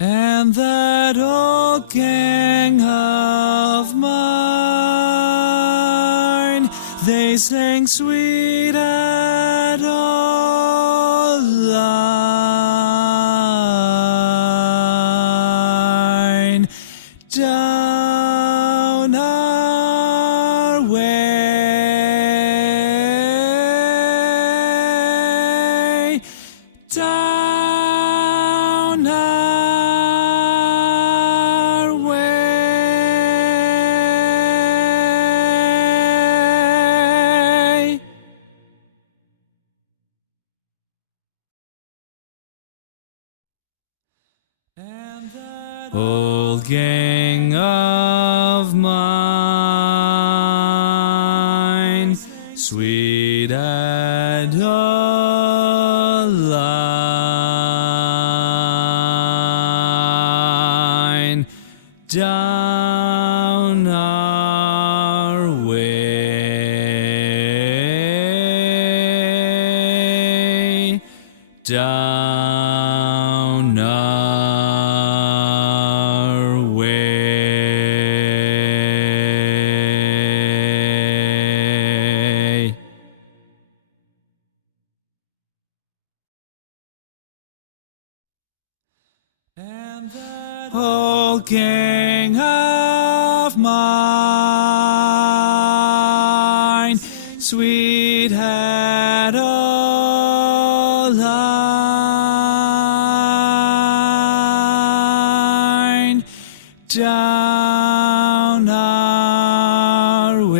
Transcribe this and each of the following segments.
And that old gang of mine, they sang Sweet Adeline down our way, down our way. And that old gang of mine, Sweet Adeline down our way, down our way. And that whole gang of mine, Sweet Adeline down our way,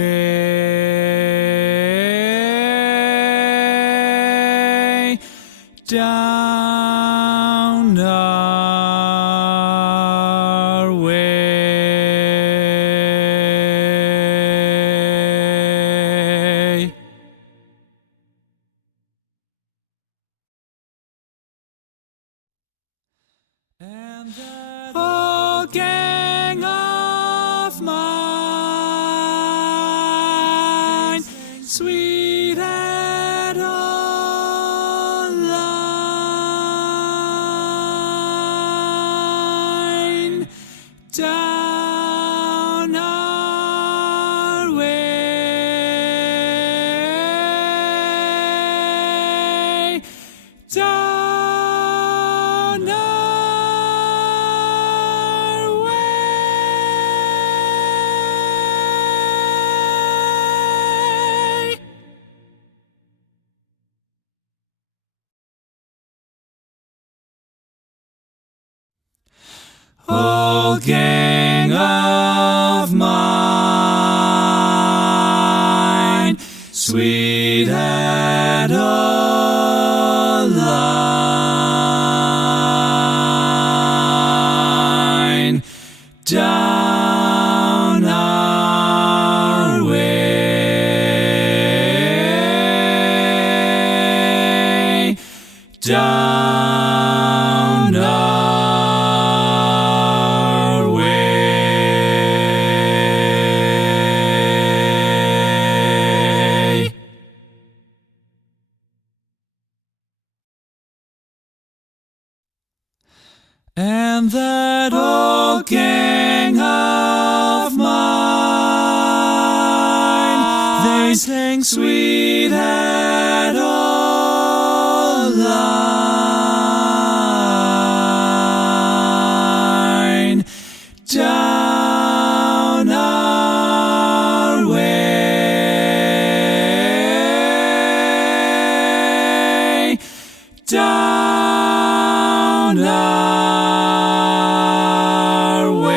down our way. And that old gang of mine, Sweet Adeline down our way, down our way. Old gang of mine, Sweet Adeline down our way, down our way. And that old gang of mine, they sang Sweet Adeline down our way, down our way.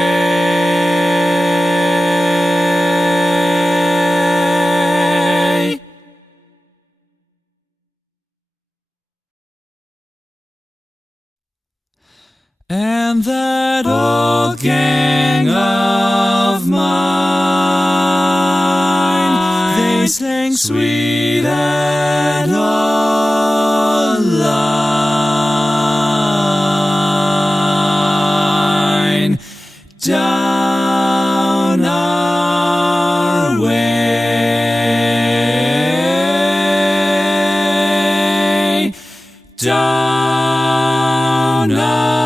And that old gang of mine, they sang Sweet Adeline down our way, down our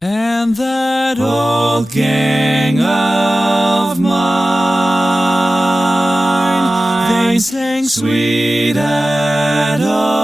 and that old gang of mine. They sang Sweet Adeline.